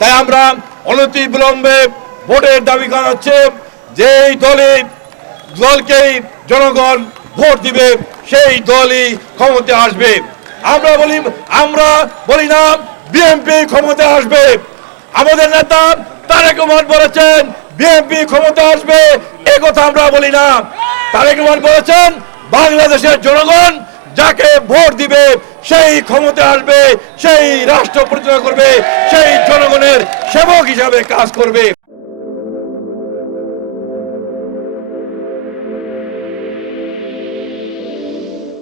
তাই আমরা অনতি বিলম্বে ভোটের দাবি করা হচ্ছে, যেই দলকেই জনগণ ভোট দিবে সেই দলই ক্ষমতা আসবে। আমরা বলি না বিএনপি ক্ষমতা আসবে। আমাদের নেতা তারেক রহমান বলেছেন বিএনপি ক্ষমতা আসবে, এই কথা আমরা বলি না। তারেক রহমান বলেছেন বাংলাদেশের জনগণ যাকে ভোট দিবে সেই ক্ষমতা আসবে, সেই রাষ্ট্র পরিচালনা করবে, সেই জনগণের সেবক হিসাবে কাজ করবে।